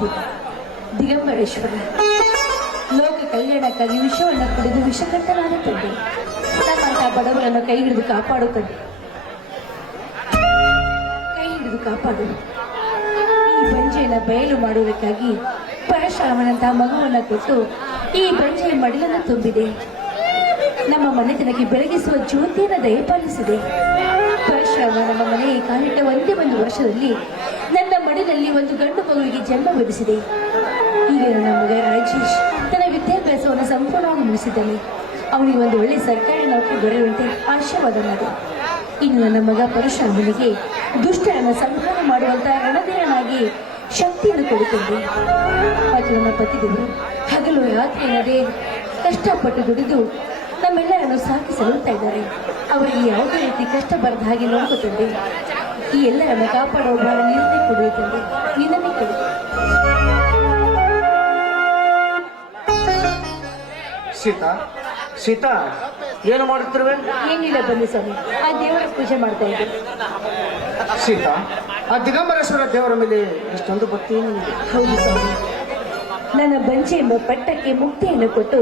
ದಿನ ದಿಗಂಬರೇಶ್ವರ ಲೋಕ ಕಲ್ಯಾಣಕ್ಕಾಗಿ ವಿಷವನ್ನು ಕುಡಿದು ವಿಷಕಂಠನಾದ ತಂದೆ ನಮ್ಮಂತಹ ಬಡವರನ್ನು ಕೈ ಹಿಡಿದು ಕಾಪಾಡು ತಂದೆ, ಕೈ ಹಿಡಿದು ಕಾಪಾಡು. ಈ ಬಂಜೆಯನ್ನು ಬಯಲು ಮಾಡುವುದಕ್ಕಾಗಿ ಪರಶುರಾಮನಂತಹ ಮಗುವನ್ನು ಕೊಟ್ಟು ಈ ಬಂಜೆಯ ಮಡಿಲನ್ನು ತುಂಬಿದೆ. ನಮ್ಮ ಮನೆತನಕ್ಕೆ ಬೆಳಗಿಸುವ ಜ್ಯೋತಿಯನ್ನು ದಯಪಾಲಿಸಿದೆ. ಪರಶುರಾಮ ನಮ್ಮ ಮನೆಯ ಕಾಲಿಟ್ಟ ಒಂದೇ ಒಂದು ವರ್ಷದಲ್ಲಿ ನನ್ನ ಮಡಿಲಲ್ಲಿ ಒಂದು ಗಂಡು ಮಗುವಿಗೆ ಜನ್ಮವೆನಿಸಿದೆ. ಈಗ ನನ್ನ ಮಗ ರಾಜೇಶ್ ತನ್ನ ವಿದ್ಯಾಭ್ಯಾಸವನ್ನು ಸಂಪೂರ್ಣವಾಗಿ ಮುಗಿಸಿದ್ದಾನೆ. ಅವನಿಗೆ ಒಂದು ಒಳ್ಳೆ ಸರ್ಕಾರಿ ನೌಕರಿ ದೊರೆಯುವಂತೆ ಆಶೀರ್ವಾದ ಮಾಡಿ. ಇನ್ನು ನನ್ನ ಮಗ ಪರಶುರಾಮನಿಗೆ ದುಷ್ಟರನ್ನು ಸಂಹಾರ ಮಾಡುವಂತಹ ರಣಧೀರನಾಗಿ ಶಕ್ತಿಯನ್ನು ಕೊಡುತ್ತದೆ. ಮತ್ತು ನನ್ನ ಪತಿದೇವರು ಹಗಲು ರಾತ್ರಿ ಎನ್ನದೇ ಕಷ್ಟಪಟ್ಟು ದುಡಿದು ನಮ್ಮೆಲ್ಲರನ್ನು ಸಾಕಿ ಸಲ್ಲುತ್ತಾ ಇದ್ದಾರೆ. ಅವರಿಗೆ ಯಾವುದೇ ರೀತಿ ಕಷ್ಟ ಬರದ ಹಾಗೆ ನೋಡ್ಕೊತಂದೆ. ಈ ಎಲ್ಲರನ್ನು ಕಾಪಾಡುವ ಭಾರ ನಿನ್ನೆ ಕೊಡುತ್ತದೆ, ನಿನ್ನೆ ಕೊಡು. ಸೀತಾ, ಸೀತಾ, ಏನು ಮಾಡುತ್ತಿರುವೆ? ಏನಿಲ್ಲ ಬನ್ನಿ ಸ್ವಾಮಿ, ಆ ದೇವರ ಪೂಜೆ ಮಾಡ್ತಾ ಇದ್ದೆ. ಸೀತಾ, ಆ ದಿಗಂಬರೇಶ್ವರ ದೇವರ ಮೇಲೆ ಎಷ್ಟೊಂದು ಭಕ್ತಿ. ಹೌದು ಸ್ವಾಮಿ, ನನ್ನ ಬಂಚೆ ಎಂಬ ಪಟ್ಟಕ್ಕೆ ಮುಕ್ತಿಯನ್ನು ಕೊಟ್ಟು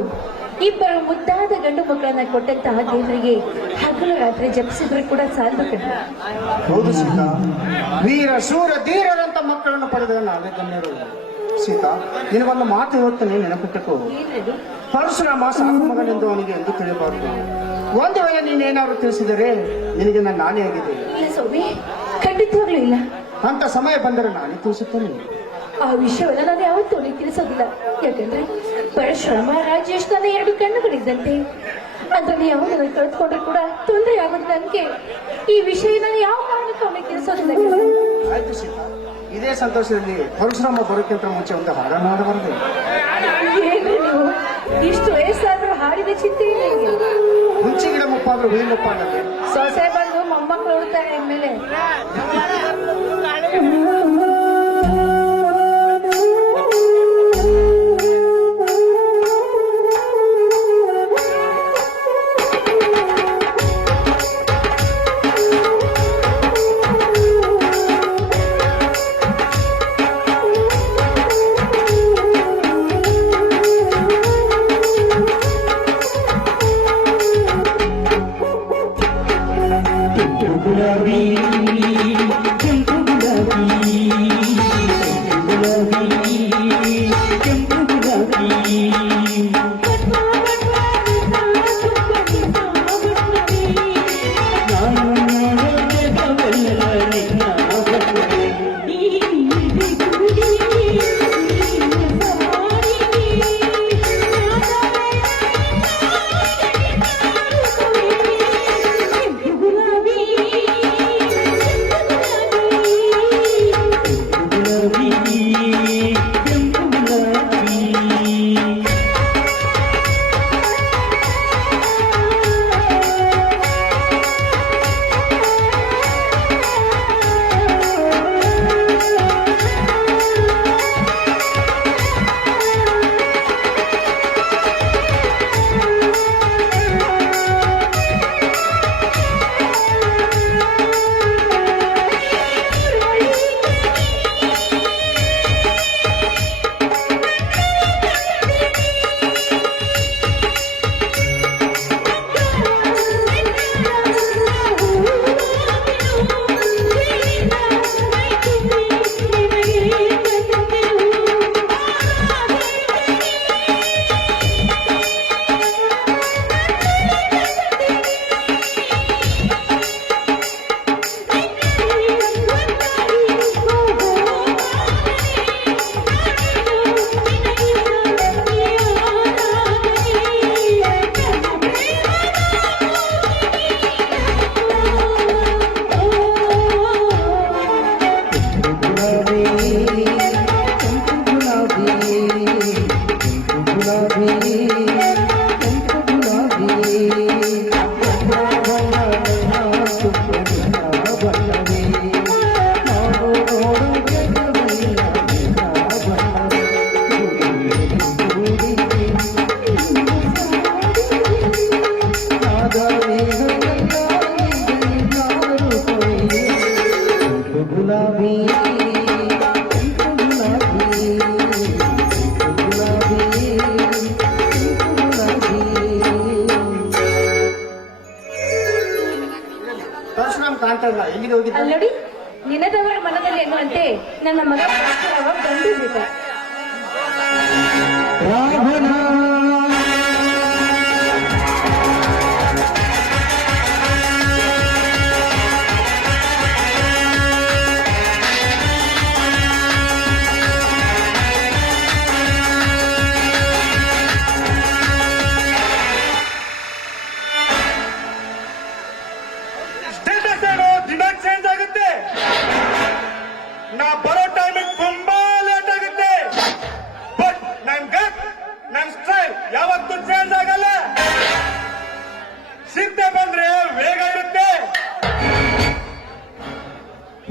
ಇಬ್ಬರು ಮುದ್ದಾದ ಗಂಡು ಮಕ್ಕಳನ್ನ ಕೊಟ್ಟಂತಹ ದೇವರಿಗೆ ಹಗಲು ರಾತ್ರಿ ಜಪಿಸಿದ್ರು ಕೂಡ ಸಾಲದು ಕಣ್ಣ. ಹೌದು ಸೀತಾ, ವೀರ ಶೂರ ಧೀರರಂತ ಮಕ್ಕಳನ್ನು ಪಡೆದ ನಾವೇ ಗಣ್ಯರು. ಸೀತಾ, ನಿನಗೊಂದು ಮಾತು ಇವತ್ತು ನೆನಪಿಟ್ಟಕೋ. ಏನ್ರದು? ಪರಶುರಾಮ ಸಾಕು ಮಗನೆಂದು ಅವನಿಗೆ ಎಂದು ತಿಳಿಯಬಾರದು. ಒಂದು ವೇಳೆ ನೀನೇನಾದ್ರು ತಿಳಿಸಿದರೆ ನಿನಗೆ ನನ್ನ ನಾನೇ ಆಗಿದೆ. ಇಲ್ಲ ಸ್ವಾಮಿ, ಖಂಡಿತವಾಗ್ಲೂ ಇಲ್ಲ. ಅಂತ ಸಮಯ ಬಂದರೆ ನಾನೇ ತಿಳಿಸುತ್ತೇನೆ. ಆ ವಿಷಯವನ್ನು ನಾನು ಯಾವತ್ತೂ ಅವನಿಗೆ ತಿಳಿಸೋದಿಲ್ಲ. ಯಾಕಂದ್ರೆ ಪರಶುರಾಮ ರಾಜೇಶ್ ನನ್ನ ಎರಡು ಕಣ್ಣುಗಳಿದ್ದಂತೆ. ಅದರಲ್ಲಿ ಯಾವುದನ್ನು ಕಳೆದುಕೊಂಡ್ರೆ ಕೂಡ ತೊಂದರೆ ಆಗೋದು ನನಗೆ. ಈ ವಿಷಯ ನಾನು ಯಾವ ಕಾರಣಕ್ಕೂ ಅವನಿಗೆ ತಿಳಿಸೋದಿಲ್ಲ. ಆಯ್ತು ಸೀತಾ, ಇದೇ ಸಂತೋಷದಲ್ಲಿ ಪರಶುರಾಮ ಬರೋಕ್ಕಿಂತ ಮುಂಚೆ ಒಂದು ಹಾಡನ್ನು ಹಾಡಬಾರದು. ಏನ್ರಿ ನೀವು ಇಷ್ಟು ವಯಸ್ಸಾದ್ರೂ ಹಾಡಿದ ಚಿಂತೆ ಇಲ್ಲ. ಹುಂಚಿ ಗಿಡ ಮುಪ್ಪಾದ್ರೂ ಹುಳಿ ಮುಪ್ಪಾಗತ್ತೆ. ಸೊಸೆ ಬಂದು ಮೊಮ್ಮಕ್ಕಳು ಹುಡ್ತಾರೆ ಅಂದ್ಮೇಲೆ गुलाबी ಎಲ್ಲಿಗೆ ಹೋಗಿದ್ದ? ಅಲ್ಲಿ ನೋಡಿ, ನಿನದವರ ಮನದಲ್ಲಿ ಎನ್ನುವಂತೆ ನನ್ನ ಮಗ ಪರಶುರಾಮ ಬಂದು ಬಿಟ್ಟ. ಸ್ಟೇಟಸ್ ಏನು ದಿನ ಚೇಂಜ್ ಆಗುತ್ತೆ. ನಾ ಬರೋ ಟೈಮಿಗೆ ತುಂಬಾ ಲೇಟ್ ಆಗುತ್ತೆ. ಬಟ್ ನನ್ ಸ್ಟೈಲ್ ಯಾವತ್ತೂ ಚೇಂಜ್ ಆಗಲ್ಲ. ಸಿದ್ಧೆ ಬಂದ್ರೆ ವೇಗ ಇರುತ್ತೆ,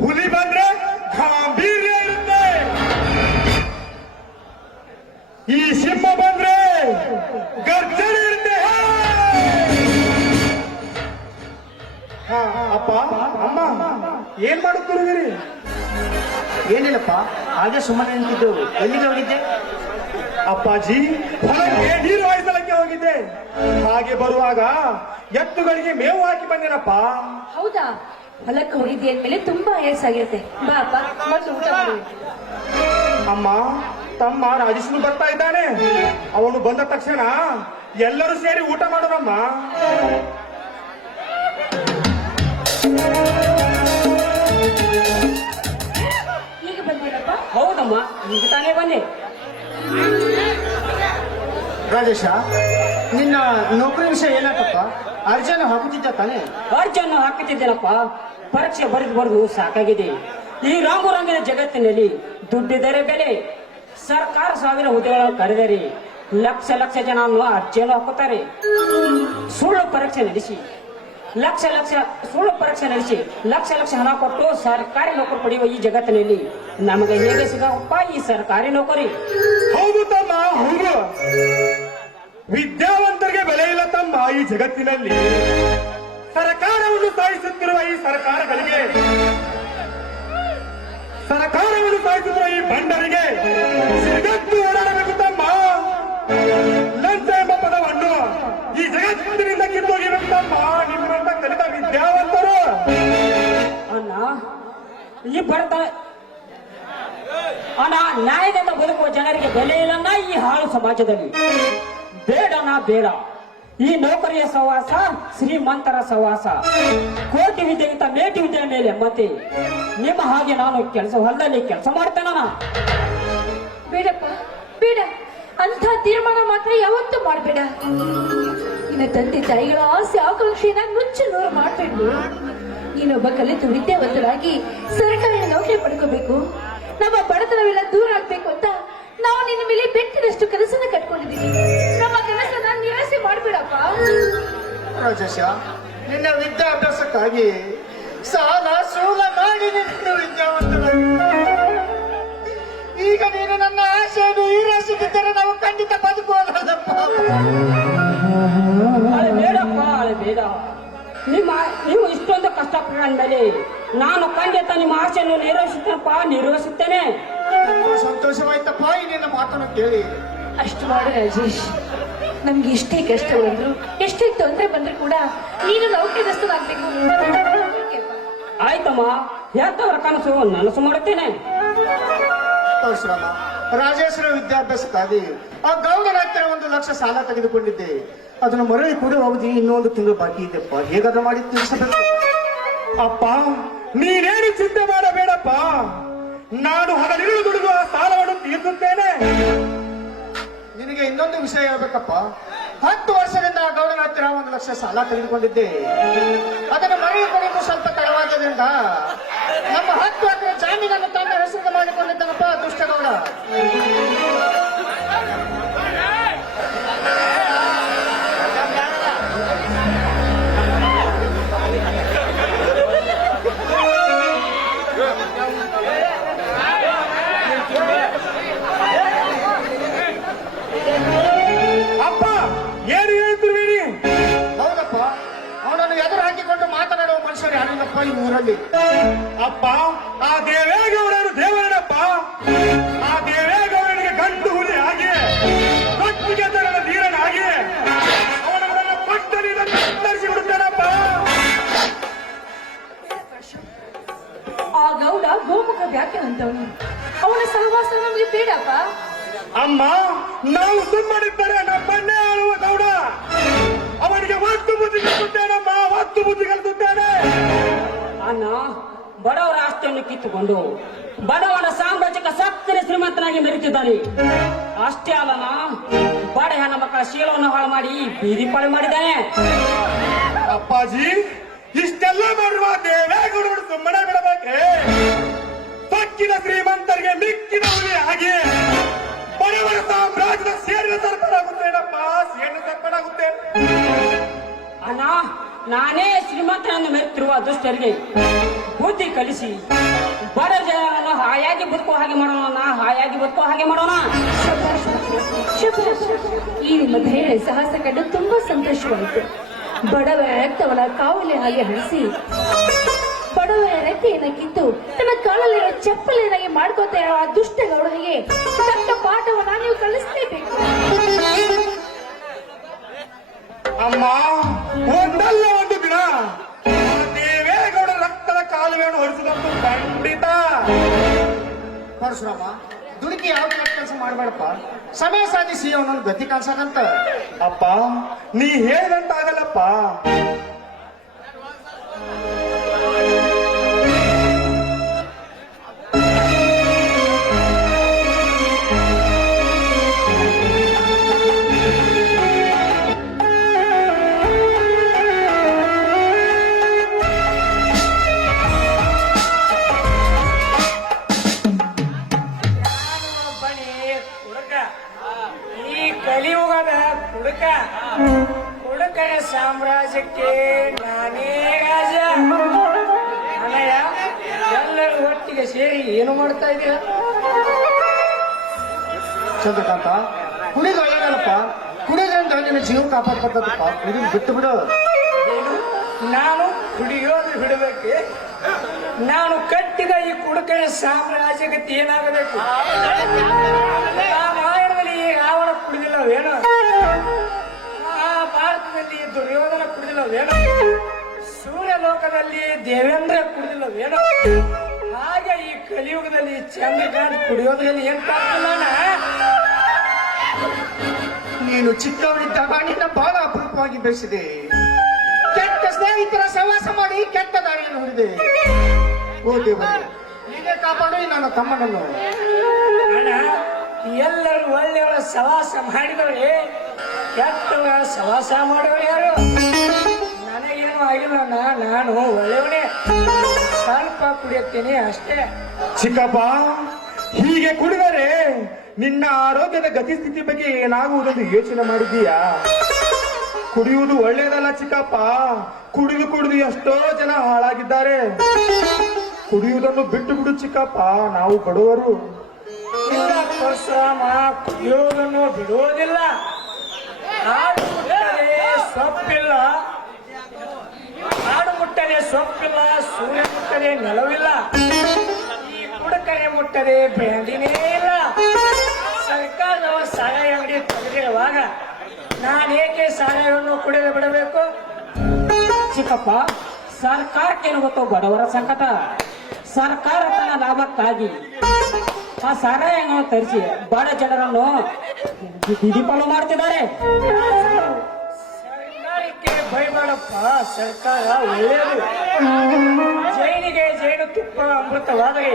ಹುಲಿ ಬಂದ್ರೆ ಗಾಂಭೀರ್ಯ ಇರುತ್ತೆ, ಈ ಸಿಂಹ ಬಂದ್ರೆ ಗರ್ಜನೆ ಇರುತ್ತೆ. ಅಪ್ಪ ಅಮ್ಮ ಏನ್ ಮಾಡುತ್ತಿರುವಿರಿ? ಏನಿಲ್ಲಪ್ಪ, ಹಾಗೆ ಸುಮ್ಮನೆ ನಿಂತಿದ್ದೆವು. ಎಲ್ಲಿಗೆ ಹೋಗಿದ್ದೆ? ಅಪ್ಪಾಜಿ ಹೊಲಕ್ಕೆ ನೀರು ಹಾಯಿಸಲಕ್ಕೆ ಹೋಗಿದ್ದೆ. ಹಾಗೆ ಬರುವಾಗ ಎತ್ತುಗಳಿಗೆ ಮೇವು ಹಾಕಿ ಬಂದೇನಪ್ಪ. ಹೌದಾ? ಹೊಲಕ್ಕೆ ಹೋಗಿದ್ದೆ ಅಂದ್ಮೇಲೆ ತುಂಬಾ ಆಯಾಸಾಗಿರುತ್ತೆ. ಬಾ ಅಪ್ಪ, ಮೊದಲು ಊಟ ಮಾಡಿ. ಅಮ್ಮ, ತಮ್ಮ ರಾಜೇಶ್ನು ಬರ್ತಾ ಇದ್ದಾನೆ. ಅವನು ಬಂದ ತಕ್ಷಣ ಎಲ್ಲರೂ ಸೇರಿ ಊಟ ಮಾಡೋಣಮ್ಮ. ಈಗ ಬಂದೇನಪ್ಪ? ಹೌದಮ್ಮ, ಈಗ ತಾನೇ ಬನ್ನಿ. ರಾಜೇಶ, ನಿನ್ನ ನೌಕರಿ ವಿಷಯ ಏನಾಗಪ್ಪ? ಅರ್ಜಿಯನ್ನು ಹಾಕುತ್ತಿದ್ದ ತಾನೆ? ಅರ್ಜಿಯನ್ನು ಹಾಕುತ್ತಿದ್ದೇನಪ್ಪ. ಪರೀಕ್ಷೆ ಬರೆದು ಸಾಕಾಗಿದೆ. ಈ ರಂಗಿನ ಜಗತ್ತಿನಲ್ಲಿ ದುಡ್ಡಿದರೆ ಬೆಲೆ. ಸರ್ಕಾರ 1000 ಹುದ್ದೆಗಳನ್ನು ಕರೆದರೆ ಲಕ್ಷ ಜನ ಅರ್ಜಿಯನ್ನು ಹಾಕುತ್ತಾರೆ. ಸುಳ್ಳು ಪರೀಕ್ಷೆ ನಡೆಸಿ ಲಕ್ಷ ಹಣ ಕೊಟ್ಟು ಸರ್ಕಾರಿ ನೌಕರಿ ಪಡೆಯುವ ಈ ಜಗತ್ತಿನಲ್ಲಿ ನಮಗೆ ಹೇಗೆ ಸಿಗಪ್ಪ ಈ ಸರ್ಕಾರಿ ನೌಕರಿ? ಹೌದು ತಮ್ಮ, ಹೌದು. ವಿದ್ಯಾವಂತರಿಗೆ ಬೆಲೆ ಇಲ್ಲ ತಮ್ಮ ಈ ಜಗತ್ತಿನಲ್ಲಿ. ಸರ್ಕಾರವನ್ನು ಸಾಯಿಸುತ್ತಿರುವ ಈ ಈ ಬಂಡರಿಗೆ ಜಗತ್ತು ಓಡಾಡಬೇಕು ತಮ್ಮ. ಲಂಚ ಎಂಬ ಪದವನ್ನು ಈ ಜಗತ್ತಿನಿಂದ ಕಿತ್ತೋಗಿಬೇಕು ತಮ್ಮ. ನಿಮ್ಮಂತ ಕಲಿತ ವಿದ್ಯಾವಂತರು ಅಣ್ಣ, ಈ ಬಡತನ ಅಣ್ಣ, ನ್ಯಾಯದಿಂದ ಬದುಕುವ ಜನರಿಗೆ ಬೆಲೆ ಇಲ್ಲಣ್ಣ ಈ ಹಾಳು ಸಮಾಜದಲ್ಲಿ. ಬೇಡ. ಈ ನೌಕರಿಯ ಸಹವಾಸ ಶ್ರೀಮಂತರ ಸಹವಾಸ. ಕೋಟಿ ವಿದ್ಯೆಗಿಂತ ಮೇಟಿ ವಿದ್ಯೆಯ ಮೇಲೆ ಮತ್ತೆ ನಿಮ್ಮ ಹಾಗೆ ನಾನು ಹೊಲದಲ್ಲಿ ಕೆಲಸ ಮಾಡ್ತೇನಣ್ಣ. ಬೇಡಪ್ಪ, ಬೇಡ. ಅಂತ ತೀರ್ಮಾನ ಮಾತ್ರ ಯಾವತ್ತೂ ಮಾಡಬೇಡ. ನಿನ್ನ ತಂದೆ ತಾಯಿಗಳ ಆಸೆ ಆಕಾಂಕ್ಷೆನ ನುಚ್ಚು ನೂರು ಮಾಡಬೇಕು. ನೀನೊಬ್ಬ ಕಲಿತು ವಿದ್ಯಾವಂತರಾಗಿ ಸರ್ಕಾರಿ ನೌಕರಿ ಪಡ್ಕೋಬೇಕು. ನಮ್ಮ ಬಡತನವೆಲ್ಲ ದೂರ ಆಗ್ಬೇಕು ಅಂತ ನಾವು ನಿನ್ನ ಮೇಲೆ ಬೆಟ್ಟಿದಷ್ಟು ಕನಸನ್ನ ಕಟ್ಕೊಂಡಿದ್ದೀವಿ. ನಮ್ಮ ಕನಸನ್ನ ನಿರಾಸೆ ಮಾಡಬೇಡಪ್ಪ. ರಾಜೇಶ, ನಿನ್ನ ವಿದ್ಯಾಭ್ಯಾಸಕ್ಕಾಗಿ ಸಾಲ ಸೂಲ ಮಾಡಿ ನಿನ್ನ ವಿದ್ಯಾವಂತರಾಗಿ ಈಗ ನೀನು ನನ್ನ ಆಶೆಯನ್ನು ಈರೈಸುತ್ತಿದ್ದರೆ ನಾವು ಖಂಡಿತ ಬದುಕುವುದಲ್ಲಪ್ಪ. ಬೇಡ. ನೀವು ಇಷ್ಟೊಂದು ಕಷ್ಟಪಟ್ಟ ಮೇಲೆ ನಾನು ಖಂಡಿತ ನಿಮ್ಮ ಆಸೆಯನ್ನು ನಿರ್ವಹಿಸುತ್ತೇನೆ. ಸಂತೋಷವಾಯ್ತಪ್ಪ ಈ ನಿನ್ನ ಮಾತನ್ನು ಕೇಳಿ. ಅಷ್ಟು ಮಾಡು ರಾಜೇಶ್. ನಮ್ಗೆ ಎಷ್ಟೇ ಕಷ್ಟ ಬಂದ್ರು, ಎಷ್ಟೇ ತೊಂದರೆ ಬಂದ್ರು ಕೂಡ ನೀನು ನೌಕರಸ್ಥನಾಗ್ಬೇಕು. ಆಯ್ತಮ್ಮ, ಯಾತವರ ಕನಸು ನನಸು ಮಾಡುತ್ತೇನೆ. ಪರಶುರಾಮ, ರಾಜೇಶ್ವರ ವಿದ್ಯಾಭ್ಯಾಸಕ್ಕಾಗಿ ಆ ಗೌಡನ ಹತ್ತಿರ 1 ಲಕ್ಷ ಸಾಲ ತೆಗೆದುಕೊಂಡಿದ್ದೆ. ಅದನ್ನು ಮರಳಿ ಕೂಡ ಹೋಗುದು ಇನ್ನೊಂದು ತಿಂಗಳು ಬಾಕಿ ಇದೆಪ್ಪ. ಹೇಗಾದ್ರೂ ಮಾಡಿ ತಿಳಿಸಬೇಕು. ಅಪ್ಪ, ನೀನೇನು ಚಿಂತೆ ಮಾಡಬೇಡಪ್ಪ. ನಾನು ಹಗಲಿರುಳು ದುಡಿದು ಆ ಸಾಲವನ್ನು ತೀರಿಸುತ್ತೇನೆ. ನಿನಗೆ ಇನ್ನೊಂದು ವಿಷಯ ಹೇಳ್ಬೇಕಪ್ಪ. 10 ವರ್ಷದಿಂದ ಆ ಗೌಡನ ಹತ್ತಿರ 1 ಲಕ್ಷ ಸಾಲ ತೆಗೆದುಕೊಂಡಿದ್ದೆ. ಅದನ್ನು ಮರಳಿ ಕೊಡಲು ಸ್ವಲ್ಪ ತಡವಾದ್ದರಿಂದ ನಮ್ಮ 10 ಎಕರೆ ಜಾಮೀನನ್ನು ತನ್ನ ಹೆಸರಿಗೆ ಮಾಡಿಕೊಂಡಿದ್ದಾನಪ್ಪ ದುಷ್ಟಗೌಡ. ಅಪ್ಪ, ಏನು ಹೇಳ್ತಿರುವಿರಿ? ಹೌದಪ್ಪ, ಅವನನ್ನು ಎದುರು ಹಾಕಿಕೊಂಡು ಮಾತನಾಡುವ ಮನುಷ್ಯರು ಯಾರಿಲ್ಲಪ್ಪ ಈ ಊರಲ್ಲಿ. ಅಪ್ಪ, ಆ ದೇವೇಗೌಡರು ದೇವರಪ್ಪ. ಆ ದೇವೇಗೌಡನಿಗೆ ಗಂಡು ಹುಲಿ ಹಾಗೆ ಕೊಟ್ಟಿಗೆ ತರದ ನೀರನ ಹಾಗೆ ಅವನನ್ನು ಪಟ್ಟಣಿಯಿಂದ ಕತ್ತರಿಸಿ ಬಿಡುತ್ತೇನಪ್ಪ. ಆ ಗೌಡ ಗೋಮುಖ ವ್ಯಾಖ್ಯಾನಂತವನು. ಅವನ ಸಹವಾಸ ನಮಗೆ ಬೇಡಪ್ಪ. ಅಮ್ಮ, ನಾವು ಸುಮ್ಮನಿದ್ದರೆ ನಮ್ಮನ್ನೇ ಆಳುವ ಗೌಡ. ಅವನಿಗೆ ಒತ್ತು ಬುದ್ಧಿ ಕಲಿಸುತ್ತೇನಮ್ಮ, ಒತ್ತು ಬುದ್ಧಿ ಕಲಿಸುತ್ತೇನೆ. ಅಣ್ಣ, ಬಡವರ ಆಸ್ತಿಯನ್ನು ಕಿತ್ತುಕೊಂಡು ಬಡವನ ಸಾಮ್ರಾಜ್ಯಕ್ಕೆ ಸಕ್ಕರೆ ಶ್ರೀಮಂತನಾಗಿ ಮೆರೆತಿದ್ದಾನೆ. ಅಷ್ಟೇ ಅಲ್ಲನ, ಬಡ ಹೆಣ್ಣ ಮಕ್ಕಳ ಶೀಲವನ್ನು ಹಾಳು ಮಾಡಿ ಬೀದಿ ಪಾಳು ಮಾಡಿದ್ದಾನೆ. ಅಪ್ಪಾಜಿ, ಇಷ್ಟೆಲ್ಲ ಮಾಡುವ ದೇವೇಗೌಡರು ಸುಮ್ಮನೆ ಬಿಡಬೇಕೆ? ಸೊಕ್ಕಿನ ಶ್ರೀಮಂತರಿಗೆ ಮಿಕ್ಕಿದ ಹುಲಿ ಹಾಗೆ ಬಡವರ ಸಾಮ್ರಾಜ್ಯದ ಸೇರಿನ ಸರ್ಪಡಾಗುತ್ತೇನಪ್ಪ, ಸೇರಿನ ಸರ್ಪಡಾಗುತ್ತೆ. ಅಣ್ಣ, ನಾನೇ ಶ್ರೀಮಂತನನ್ನು ಮೆರೆತಿರುವ ದುಷ್ಟರಿಗೆ ಬುದ್ಧಿ ಕಲಿಸಿ ಬಡ ಜನರನ್ನು ಹಾಯಾಗಿ ಬದುಕುವ ಹಾಗೆ ಮಾಡೋಣ, ಹಾಯಾಗಿ ಬದುಕುವ ಹಾಗೆ ಮಾಡೋಣ. ಶಭಾಷ್. ಈ ನಿಮ್ಮ ಧೈರ್ಯ ಸಾಹಸ ಕಂಡು ತುಂಬಾ ಸಂತೋಷವಾಯಿತು. ಬಡವ ರಕ್ತವನ ಕಾವಲಿ ಹಾಗೆ ಹರಿಸಿ ಬಡವರ ರೆಕ್ಕೆಯನ್ನ ಕಿತ್ತು ತನ್ನ ಕಾಲಲ್ಲಿರೋ ಚಪ್ಪಲಿನಾಗಿ ಮಾಡ್ಕೋತಾ ಇರೋ ಆ ದುಷ್ಟ ಗೌಡನಿಗೆ ತಕ್ಕ ಪಾಠವನ್ನ ನೀವು ಕಲಿಸಲೇಬೇಕು. ಅಮ್ಮ, ಒಂದಲ್ಲ ಒಂದು ದಿನ ಆ ದೇವೇಗೌಡ ರಕ್ತದ ಕಾಲುವೆಯನ್ನು ಹೊರಿಸಿದಂತೂ ಖಂಡಿತ. ಪರಶುರಾಮ, ದುಡುಕಿ ಯಾವ ಕೆಲಸ ಮಾಡಬೇಡಪ್ಪ. ಸಮಯ ಸಾಧಿಸಿ ಅವನೊಂದು ಗತಿ ಕಾಣಿಸಕಂತ. ಅಪ್ಪ, ನೀ ಹೇಳಿದಂತಾಗಲ್ಲಪ್ಪ. ಈ ಕಲಿಯುಗದ ಕುಡುಕರ ಸಾಮ್ರಾಜ್ಯಕ್ಕೆ ನಾನೇ ರಾಜ. ಅನಯ್ಯ, ಎಲ್ಲರೂ ಒಟ್ಟಿಗೆ ಸೇರಿ ಏನು ಮಾಡ್ತಾ ಇದ್ದೀರ? ಚಂದ್ರಕಾಂತ, ಕುಡಿದು ಒಳ್ಳೆಯದಲ್ಲಪ್ಪ. ಕುಡಿದ್ರಿಂದ ನಿನ್ನ ಜೀವ ಕಾಪಾಡ್ಕೊತದಪ್ಪ. ಕುಡಿದು ಬಿಟ್ಟು ಬಿಡು. ಏನು? ನಾನು ಕುಡಿಯೋದು ಬಿಡಬೇಕೆ? ನಾನು ಕಟ್ಟಿದ ಈ ಕುಡುಕರ ಸಾಮ್ರಾಜ್ಯಕ್ಕೆ ಏನಾಗಬೇಕು? ರಾಮಾಯಣದಲ್ಲಿ ರಾವಣ ಕುಡಿದಿಲ್ಲವೇನು? ಮಹಾಭಾರತದಲ್ಲಿ ದುರ್ಯೋಧನ ಕುಡಿದಿಲ್ಲವೇನು? ಸೂರ್ಯಲೋಕದಲ್ಲಿ ದೇವೇಂದ್ರ ಕುಡಿದಿಲ್ಲವೇನು? ಹಾಗೆ ಈ ಕಲಿಯುಗದಲ್ಲಿ ಚಂದ್ರಕಾಂತ್ ಕುಡಿಯೋದ್ರಲ್ಲಿ ಏನ್ ಕಾಣ್ತಿಲ್ಲ? ನೀನು ಚಿಕ್ಕವನಿದ್ದಾಗ ನಿನ್ನ ಬಹಳ ಅಪರೂಪವಾಗಿ ಬೆಳೆಸಿದೆ. ಕೆಟ್ಟ ಸ್ನೇಹಿತರ ಸಹವಾಸ ಮಾಡಿ ಕೆಟ್ಟ ದಾರಿಯನ್ನು ಹೊಡೆದೆ. ಓ ದೇವರೇ, ನೀನೇ ಕಾಪಾಡು ನನ್ನ ತಮ್ಮನನ್ನು. ಅಣ್ಣ, ಎಲ್ಲರೂ ಒಳ್ಳೆಯವರ ಸವಾಸ ಮಾಡಿದವರೇ, ಕೆಟ್ಟವರ ಸವಾಸ ಮಾಡೋರು ಯಾರು? ನನಗೇನು ಆಗಿಲ್ಲ, ನಾನು ಒಳ್ಳೆಯವನೇ. ಸ್ವಲ್ಪ ಕುಡಿಯುತ್ತೇನೆ ಅಷ್ಟೇ. ಚಿಕ್ಕಪ್ಪ, ಹೀಗೆ ಕುಡಿದರೆ ನಿನ್ನ ಆರೋಗ್ಯದ ಗತಿಸ್ಥಿತಿ ಬಗ್ಗೆ ಏನಾಗುವುದೆಂದು ಯೋಚನೆ ಮಾಡಿದ್ದೀಯಾ? ಕುಡಿಯುವುದು ಒಳ್ಳೆಯದಲ್ಲ ಚಿಕ್ಕಪ್ಪ. ಕುಡಿದು ಕುಡಿದು ಎಷ್ಟೋ ಜನ ಹಾಳಾಗಿದ್ದಾರೆ. ಕುಡಿಯುವುದನ್ನು ಬಿಟ್ಟು ಬಿಡು ಚಿಕ್ಕಪ್ಪ, ನಾವು ಬಡವರು. ಇಲ್ಲ ಪರಶುರಾಮ, ಕುಡಿಯೋದನ್ನು ಬಿಡುವುದಿಲ್ಲ. ಆಡು ಮುಟ್ಟದೆ ಸೊಪ್ಪಿಲ್ಲ, ಆಡು ಮುಟ್ಟದೆ ಸೊಪ್ಪಿಲ್ಲ, ಸೂರ್ಯ ಮುಟ್ಟದೆ ನೆಲವಿಲ್ಲ, ಈ ಕುಡುಕರೆ ಮುಟ್ಟದೆ ಬ್ರ್ಯಾಂಡಿನೇ ಇಲ್ಲ. ಸರ್ಕಾರದವ ಸಾರಾಯಿ ಅಂಗಡಿ ತೆಗೆದಿರುವಾಗ ನಾನೇಕೆ ಸಾರಾಯಿಯನ್ನು ಕುಡಿದು ಬಿಡಬೇಕು? ಚಿಕ್ಕಪ್ಪ, ಸರ್ಕಾರಕ್ಕೇನು ಗೊತ್ತು ಬಡವರ ಸಂಕಟ? ಸರ್ಕಾರ ತನ್ನ ಲಾಭಕ್ಕಾಗಿ ಆ ಸಾರಾಯನ್ನು ತರಿಸಿ ಬಡ ಜನರನ್ನು ಬೀದಿ ಪಾಲು ಮಾಡ್ತಿದ್ದಾರೆ. ಸರ್ಕಾರಕ್ಕೆ ಭಯಬೇಡಪ್ಪ, ಸರ್ಕಾರ ಒಳ್ಳೆಯದು. ಜೈನಿಗೆ ಜೇನು ತುಪ್ಪ ಅಮೃತವಾದರೆ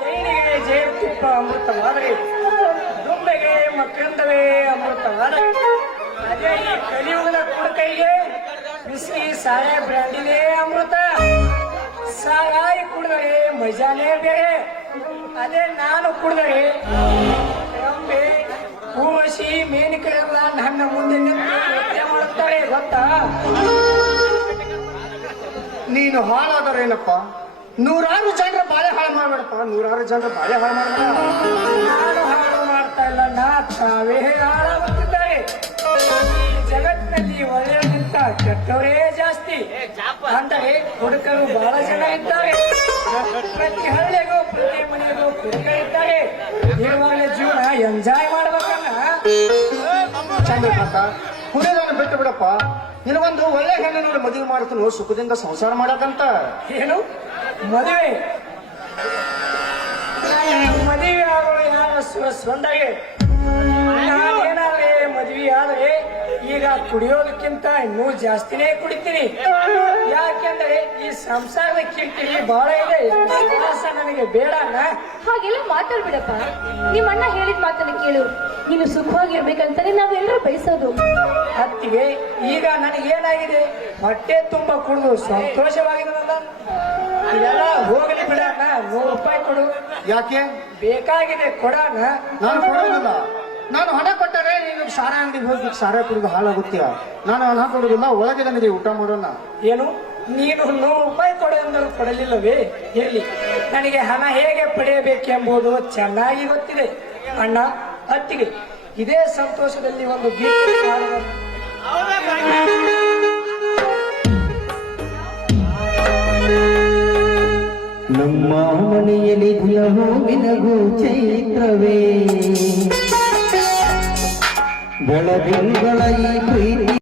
ಜೈನಿಗೆ ಜೇನು ತುಪ್ಪ ಅಮೃತವಾದರೆ ದುಂಬೆಗೆ ಮಕ್ಕಳಿಂದವೇ ಅಮೃತವಾದರೆ, ಅದೇ ಈ ಕಲಿಯುಗದ ಕುಡುಕೈಗೆ ಬಿಸಿ ಸಾರಾಯಿ ಬ್ರ್ಯಾಂಡಿನೇ ಅಮೃತ. ಸಾರಾಯಿ ಕುಡಿದರೆ ಮಜಾನೇ ಬೇರೆ. ಅದೇ ನಾನು ಕುಡಿದರೆ ರಂಬೆ, ಹೂವಸಿ, ಮೇನಿಕರೆಲ್ಲ ನನ್ನ ಮುಂದೆ ನಿಂತು ನೃತ್ಯ ಮಾಡುತ್ತಾರೆ ಗೊತ್ತಾ? ನೀನು ಹಾಳಾದರೇನಪ್ಪ? ನೂರಾರು ಜನರ ಬಾಳೆ ಹಾಳು ಮಾಡಬೇಡಪ್ಪ. ನೂರಾರು ಜನರ ಬಾಳೆ ಹಾಳು ಮಾಡಬೇಡ. ನಾನು ಹಾಳು ಮಾಡ್ತಾ ಇಲ್ಲ, ತಾವೇ ಹಾಳಾಗುತ್ತಿದ್ದಾರೆ. ಈ ಜಗತ್ತಿನಲ್ಲಿ ಒಳ್ಳೆಯವರಿಗಿಂತ ಕೆಟ್ಟವರೇ ಜಾಸ್ತಿ. ಅಂದರೆ ಹುಡುಕರು ಬಹಳ ಜನ ಇದ್ದಾರೆ. ಪ್ರತಿ ಹಳ್ಳಿಗೂ ಪ್ರತಿ ಮನೆಗೂ ಕುಡುಕರಿದ್ದಾರೆ. ಇರುವಾಗ ಜೀವನ ಎಂಜಾಯ್ ಮಾಡ್ಬೇಕಲ್ಲ. ಚಂದ್ರಕಾಂತ, ಕುಡಿಯೋದನ್ನ ಬಿಟ್ಟು ಬಿಡಪ್ಪ. ನಿನಗೊಂದು ಒಳ್ಳೆ ಹೆಣ್ಣು ನೋಡಿ ಮದುವೆ ಮಾಡ್ತೀನಿ, ಸುಖದಿಂದ ಸಂಸಾರ ಮಾಡಕಂತ. ಏನು ಮದುವೆ ಮದುವೆ ಆಗೋಳು ಯಾರ ಸ್ವಂದಾಗೆ ನಾನೇನಾದ್ರೆ ಮದುವೆ ಆದ್ರೆ ಈಗ ಕುಡಿಯೋದಕ್ಕಿಂತ ಇನ್ನೂ ಜಾಸ್ತಿನೇ ಕುಡಿತೀನಿ. ಯಾಕೆಂದ್ರೆ ಈ ಸಂಸಾರದ ಕಿರಿಕಿರಿ ಬಹಳ ಇದೆ, ಕೆಲಸ ನನಗೆ ಬೇಡ ಅಣ್ಣ. ಹಾಗೆಲ್ಲ ಮಾತಾಡ್ಬಿಡಪ್ಪ. ನಿಮ್ಮ ಅಣ್ಣ ಹೇಳಿದ ಮಾತನ್ನ ಕೇಳು. ನೀನು ಸುಖವಾಗಿರ್ಬೇಕಂತಾನೆ ನಾವೆಲ್ಲರೂ ಬಯಸೋದು. ಅತ್ತಿಗೆ ಈಗ ನನಗೇನಾಗಿದೆ, ಹೊಟ್ಟೆ ತುಂಬಾ ಕುಡಿದು ಸಂತೋಷವಾಗಿದನಲ್ಲ. ಇದೆಲ್ಲ ಹೋಗಲಿ ಬಿಡಣ್ಣ, 100 ರೂಪಾಯಿ ಕೊಡು. ಯಾಕೆ? ಬೇಕಾಗಿದೆ ಕೊಡಣ್ಣ. ನಾನು ಕೊಡೋದಿಲ್ಲ. ನಾನು ಹಣ ಕೊಟ್ಟರೆ ನೀನು ಸಾರ ಅಂಗಡಿಗೆ ಹೋಗಿ ಸಾರ ಕುಡಿದು ಹಾಳಾಗುತ್ತೀಯ. ನಾನು ಹಣ ಕೊಡುದಿಲ್ಲ, ಒಳಗೆ ನನಗೆ ಊಟ ಮಾಡೋಣ. ಏನು ನೀನು 100 ರೂಪಾಯಿ ಕೊಡು ಎಂದರೂ ಕೊಡಲಿಲ್ಲವೇ? ಹೇಳಿ, ನನಗೆ ಹಣ ಹೇಗೆ ಪಡೆಯಬೇಕೆಂಬುದು ಚೆನ್ನಾಗಿ ಗೊತ್ತಿದೆ ಅಣ್ಣ. ಅತ್ತಿಗೆ ಇದೇ ಸಂತೋಷದಲ್ಲಿ ಒಂದು ಗೀತೆ ಹಾಡೋಣ. ನಮ್ಮ ಮನೆಯಲ್ಲಿ ದಿನವೂ ನಿನಗೂ ಚೈತ್ರವೇ, ಬೆಳದಿಂಗಳ ಈ ಪ್ರೀತಿ